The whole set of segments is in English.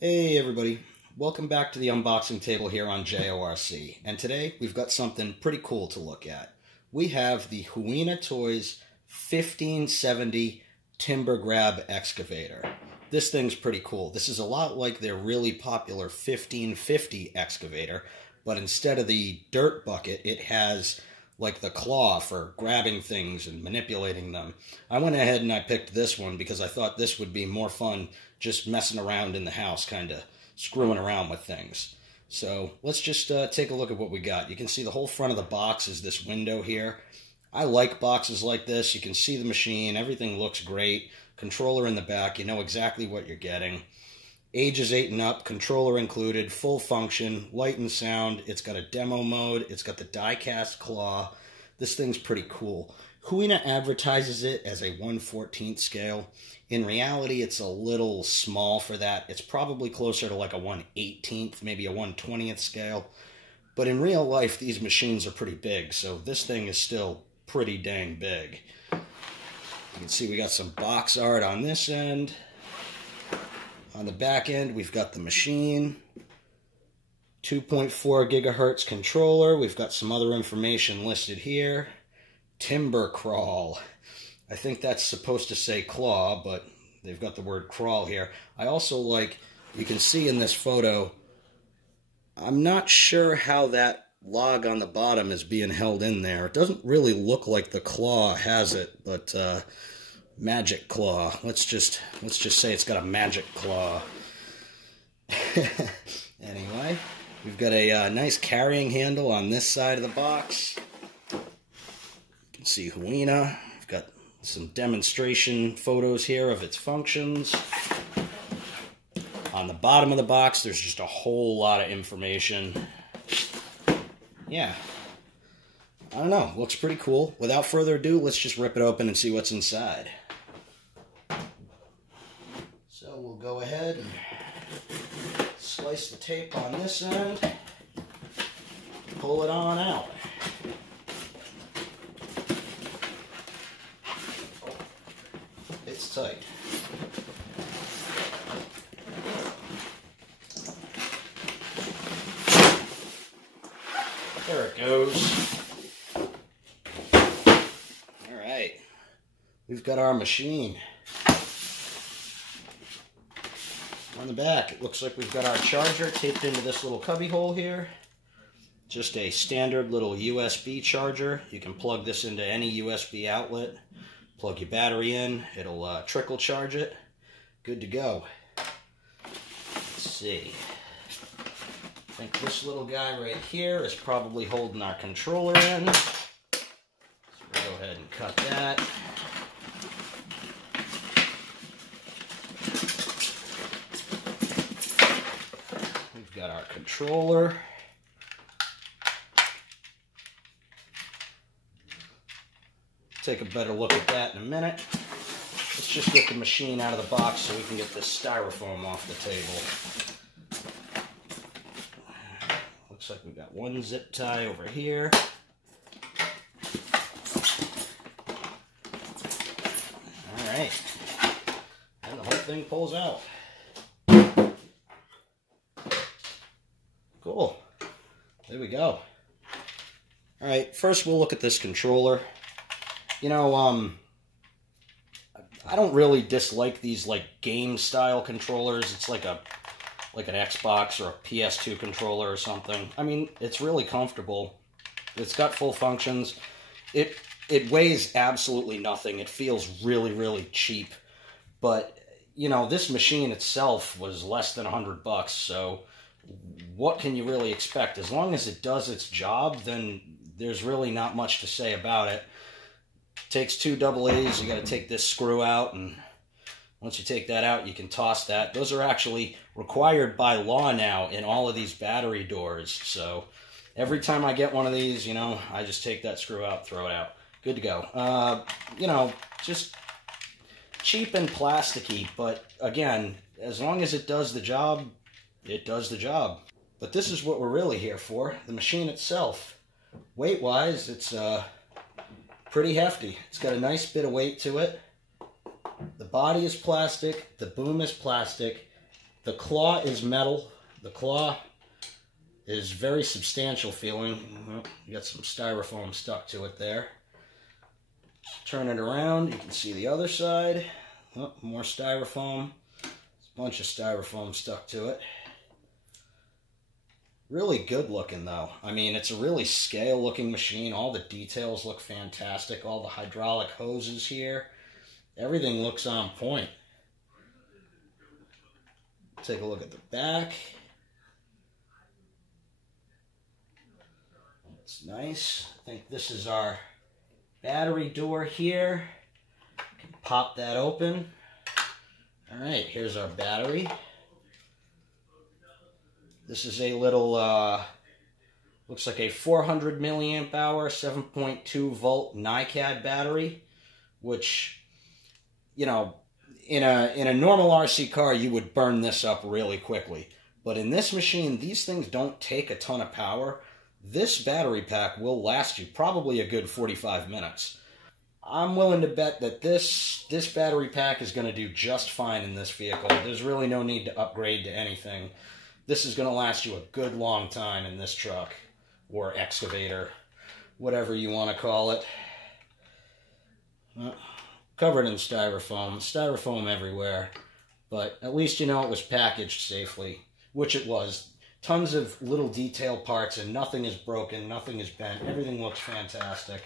Hey everybody, welcome back to the unboxing table here on JORC, and today we've got something pretty cool to look at. We have the Huina Toys 1570 Timber Grab Excavator. This thing's pretty cool. This is a lot like their really popular 1550 excavator, but instead of the dirt bucket, it has like the claw for grabbing things and manipulating them. I went ahead and I picked this one because I thought this would be more fun just messing around in the house, kind of screwing around with things. So let's just take a look at what we got. You can see the whole front of the box is this window here. I like boxes like this. You can see the machine. Everything looks great. Controller in the back. You know exactly what you're getting. Ages 8 and up, controller included, full function, light and sound. It's got a demo mode. It's got the die-cast claw. This thing's pretty cool. Huina advertises it as a 1/14 scale. In reality, it's a little small for that. It's probably closer to like a 1/18, maybe a 1/20th scale. But in real life, these machines are pretty big, so this thing is still pretty dang big. You can see we got some box art on this end. On the back end, we've got the machine, 2.4 gigahertz controller. We've got some other information listed here. Timber crawl. I think that's supposed to say claw, but they've got the word crawl here. I also like, you can see in this photo, I'm not sure how that log on the bottom is being held in there. It doesn't really look like the claw has it, but magic claw. Let's just say it's got a magic claw. Anyway, we've got a nice carrying handle on this side of the box. You can see Huina. We've got some demonstration photos here of its functions. On the bottom of the box, there's just a whole lot of information. Yeah. I don't know. Looks pretty cool. Without further ado, let's just rip it open and see what's inside. So we'll go ahead and slice the tape on this end, pull it on out. It's tight. There it goes. All right, we've got our machine. On the back, it looks like we've got our charger taped into this little cubby hole here. Just a standard little USB charger. You can plug this into any USB outlet. Plug your battery in. It'll trickle charge it. Good to go. Let's see. I think this little guy right here is probably holding our controller in. So we'll go ahead and cut that. Got our controller. Take a better look at that in a minute. Let's just get the machine out of the box so we can get this styrofoam off the table. Looks like we've got one zip tie over here. Alright. And the whole thing pulls out. Cool. There we go. Alright, first we'll look at this controller. You know, I don't really dislike these like game style controllers. It's like an Xbox or a PS2 controller or something. I mean, it's really comfortable. It's got full functions. It weighs absolutely nothing. It feels really, really cheap. But, you know, this machine itself was less than $100, so what can you really expect? As long as it does its job, then there's really not much to say about it. Takes 2 AA's. You got to take this screw out, and once you take that out, you can toss that. Those are actually required by law now in all of these battery doors. So every time I get one of these, you know, I just take that screw out, throw it out. Good to go. You know, just cheap and plasticky, but again, as long as it does the job, it does the job. But this is what we're really here for, the machine itself. Weight-wise, it's pretty hefty. It's got a nice bit of weight to it. The body is plastic, the boom is plastic, The claw is metal. The claw is very substantial feeling. You got some styrofoam stuck to it there. Turn it around, you can see the other side. Oh, more styrofoam. There's a bunch of styrofoam stuck to it. Really good looking though. I mean, it's a really scale looking machine. All the details look fantastic. All the hydraulic hoses here. Everything looks on point. Take a look at the back. It's nice. I think this is our battery door here. Can pop that open. All right, here's our battery. This is a little, looks like a 400 milliamp hour, 7.2 volt NiCad battery, which, you know, in a normal RC car, you would burn this up really quickly. But in this machine, these things don't take a ton of power. This battery pack will last you probably a good 45 minutes. I'm willing to bet that this battery pack is going to do just fine in this vehicle. There's really no need to upgrade to anything. This is going to last you a good long time in this truck, or excavator, whatever you want to call it. Covered in styrofoam everywhere, but at least you know it was packaged safely, which it was. Tons of little detail parts, and nothing is broken, nothing is bent. Everything looks fantastic.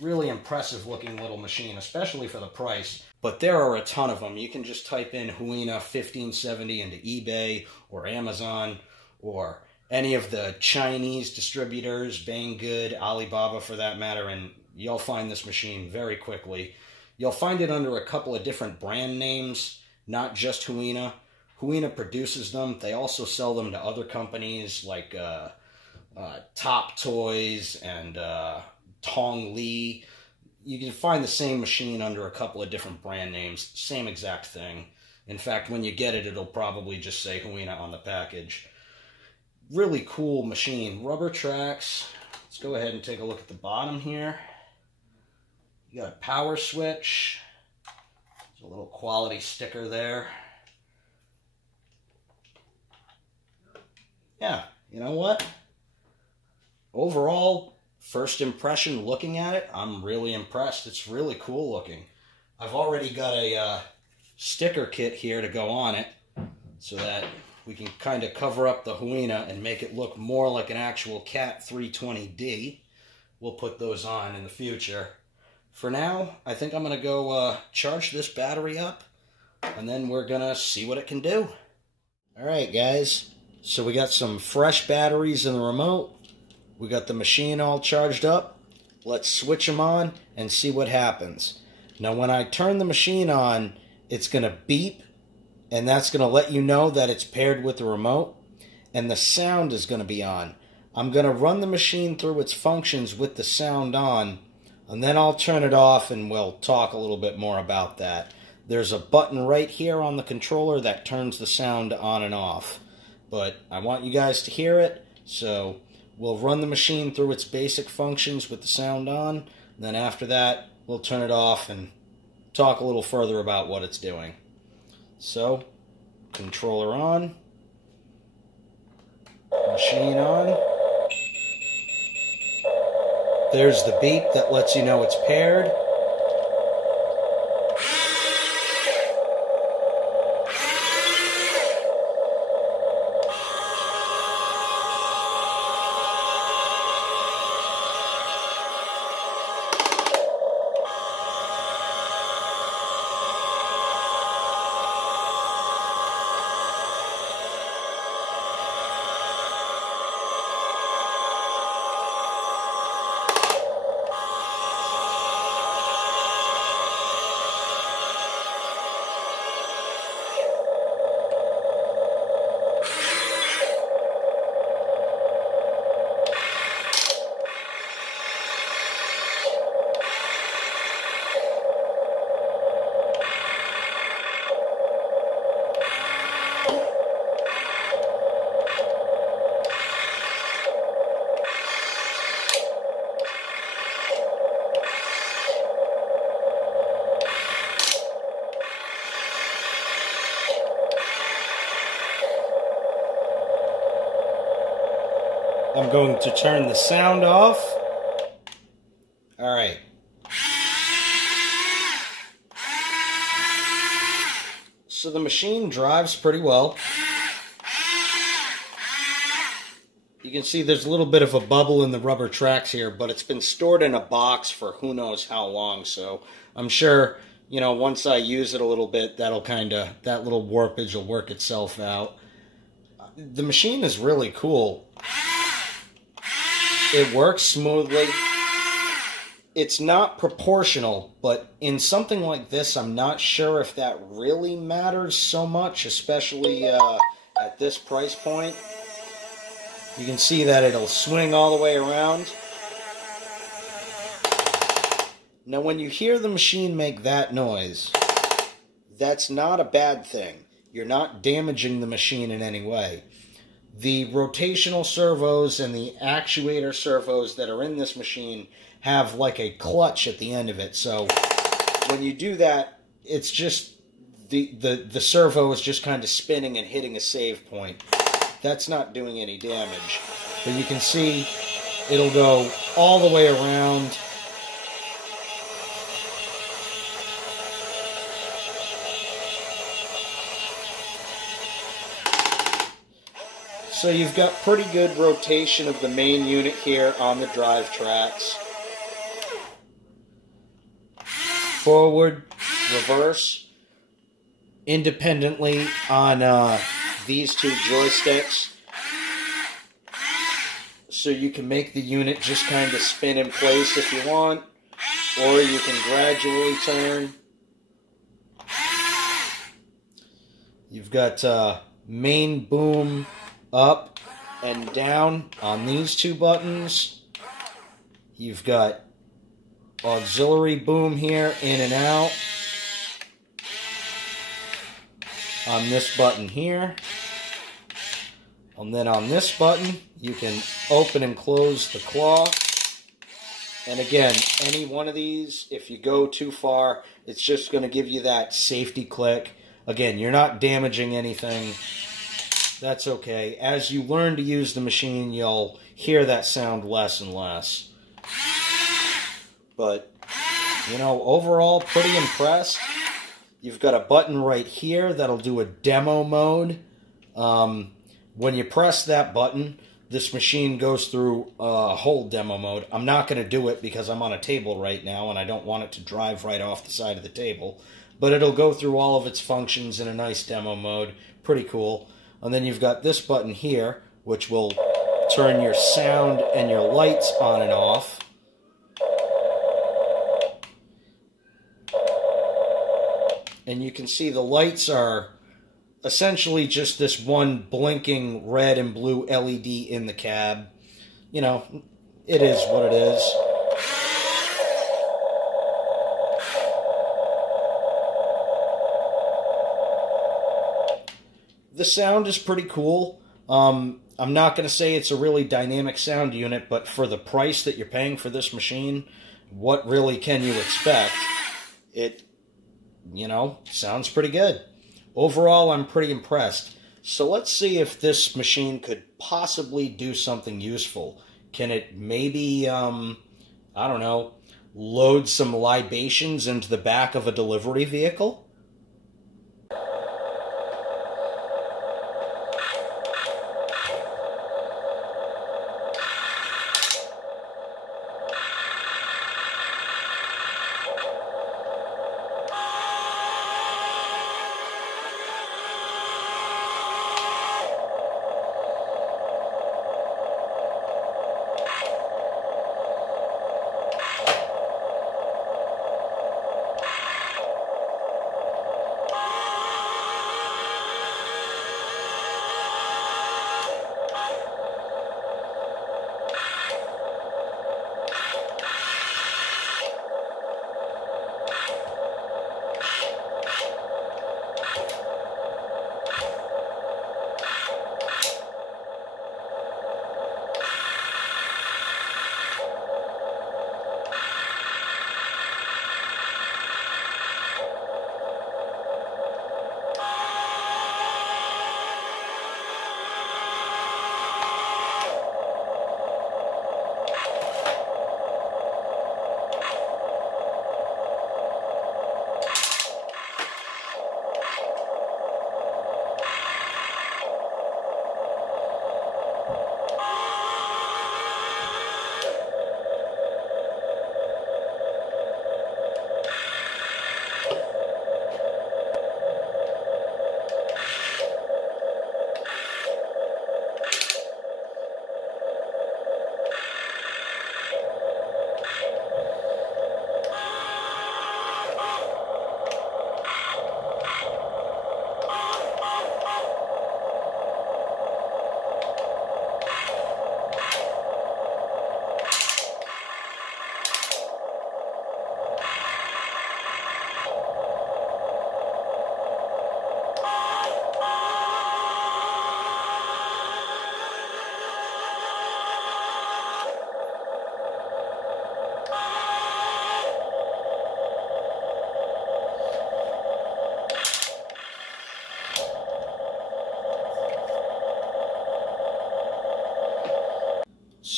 Really impressive looking little machine, especially for the price. But there are a ton of them. You can just type in Huina 1570 into eBay or Amazon or any of the Chinese distributors, Banggood, Alibaba for that matter, and you'll find this machine very quickly. You'll find it under a couple of different brand names, not just Huina. Huina produces them. They also sell them to other companies like Top Toys and TongLi. You can find the same machine under a couple of different brand names. Same exact thing. In fact, when you get it, it'll probably just say Huina on the package. Really cool machine. Rubber tracks. Let's go ahead and take a look at the bottom here. You got a power switch. There's a little quality sticker there. Yeah, you know what? Overall, first impression looking at it, I'm really impressed. It's really cool looking. I've already got a sticker kit here to go on it so that we can kind of cover up the Huina and make it look more like an actual Cat 320D. We'll put those on in the future. For now, I think I'm going to go charge this battery up, and then we're going to see what it can do. Alright guys, so we got some fresh batteries in the remote. We got the machine all charged up. Let's switch them on and see what happens. Now when I turn the machine on, it's going to beep, and that's going to let you know that it's paired with the remote, and the sound is going to be on. I'm going to run the machine through its functions with the sound on, and then I'll turn it off and we'll talk a little bit more about that. There's a button right here on the controller that turns the sound on and off. But I want you guys to hear it, so we'll run the machine through its basic functions with the sound on, and then after that, we'll turn it off and talk a little further about what it's doing. So, controller on, machine on. There's the beep that lets you know it's paired. I'm going to turn the sound off. All right. So the machine drives pretty well. You can see there's a little bit of a bubble in the rubber tracks here, but it's been stored in a box for who knows how long. So I'm sure, you know, once I use it a little bit, that little warpage will work itself out. The machine is really cool. It works smoothly. It's not proportional, but in something like this, I'm not sure if that really matters so much, especially at this price point. You can see that it'll swing all the way around. Now, when you hear the machine make that noise, that's not a bad thing. You're not damaging the machine in any way. The rotational servos and the actuator servos that are in this machine have like a clutch at the end of it. So when you do that, it's just the servo is just kind of spinning and hitting a save point. That's not doing any damage. But you can see it'll go all the way around. So you've got pretty good rotation of the main unit here on the drive tracks. Forward, reverse, independently on these two joysticks. So you can make the unit just kind of spin in place if you want, or you can gradually turn. You've got main boom up and down on these two buttons. You've got auxiliary boom here, in and out, on this button here. And then on this button, you can open and close the claw. And again, any one of these, if you go too far, it's just going to give you that safety click. Again, you're not damaging anything. That's okay. As you learn to use the machine, you'll hear that sound less and less. But, you know, overall, pretty impressed. You've got a button right here that'll do a demo mode. When you press that button, this machine goes through a whole demo mode. I'm not going to do it because I'm on a table right now and I don't want it to drive right off the side of the table. But it'll go through all of its functions in a nice demo mode. Pretty cool. And then you've got this button here, which will turn your sound and your lights on and off. And you can see the lights are essentially just this one blinking red and blue LED in the cab. You know, it is what it is. The sound is pretty cool. I'm not going to say it's a really dynamic sound unit, but for the price that you're paying for this machine, what really can you expect? It, you know, sounds pretty good. Overall, I'm pretty impressed. So let's see if this machine could possibly do something useful. Can it maybe, I don't know, load some libations into the back of a delivery vehicle?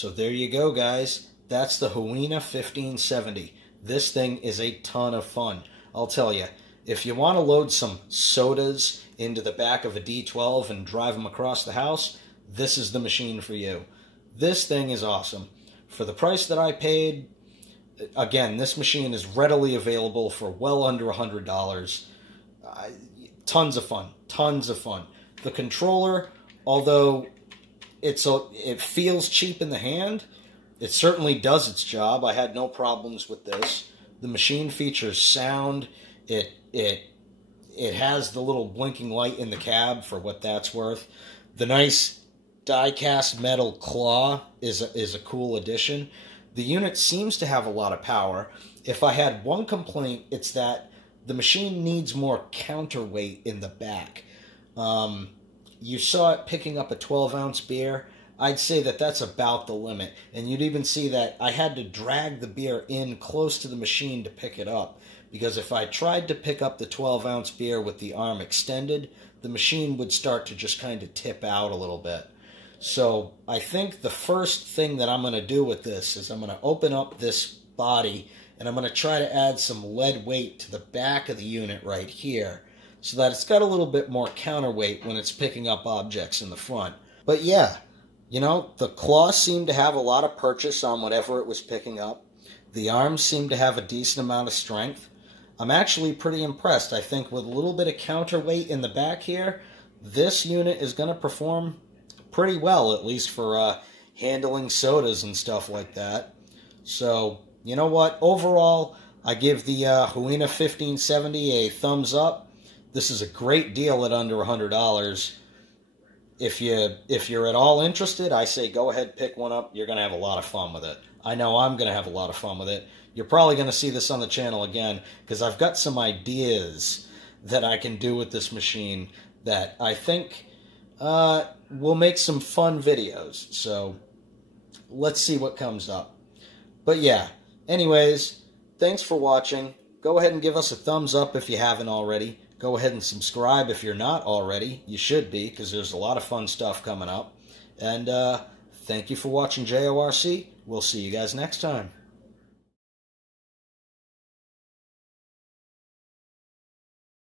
So there you go, guys. That's the Huina 1570. This thing is a ton of fun. I'll tell you, if you want to load some sodas into the back of a D12 and drive them across the house, this is the machine for you. This thing is awesome. For the price that I paid, again, this machine is readily available for well under $100. Tons of fun. Tons of fun. The controller, although it feels cheap in the hand, it certainly does its job. I had no problems with this. The machine features sound. It has the little blinking light in the cab for what that's worth. The nice die-cast metal claw is a cool addition. The unit seems to have a lot of power. If I had one complaint, it's that the machine needs more counterweight in the back. You saw it picking up a 12-ounce beer. I'd say that that's about the limit. And you'd even see that I had to drag the beer in close to the machine to pick it up. Because if I tried to pick up the 12-ounce beer with the arm extended, the machine would start to just kind of tip out a little bit. So I think the first thing that I'm going to do with this is I'm going to open up this body and I'm going to try to add some lead weight to the back of the unit right here so that it's got a little bit more counterweight when it's picking up objects in the front. But yeah, you know, the claws seem to have a lot of purchase on whatever it was picking up. The arms seem to have a decent amount of strength. I'm actually pretty impressed. I think with a little bit of counterweight in the back here, this unit is going to perform pretty well, at least for handling sodas and stuff like that. So, you know what? Overall, I give the Huina 1570 a thumbs up. This is a great deal at under $100. If you're at all interested, I say go ahead, pick one up. You're going to have a lot of fun with it. I know I'm going to have a lot of fun with it. You're probably going to see this on the channel again because I've got some ideas that I can do with this machine that I think will make some fun videos. So let's see what comes up. But yeah, anyways, thanks for watching. Go ahead and give us a thumbs up if you haven't already. Go ahead and subscribe if you're not already. You should be, because there's a lot of fun stuff coming up. And thank you for watching JORC. We'll see you guys next time.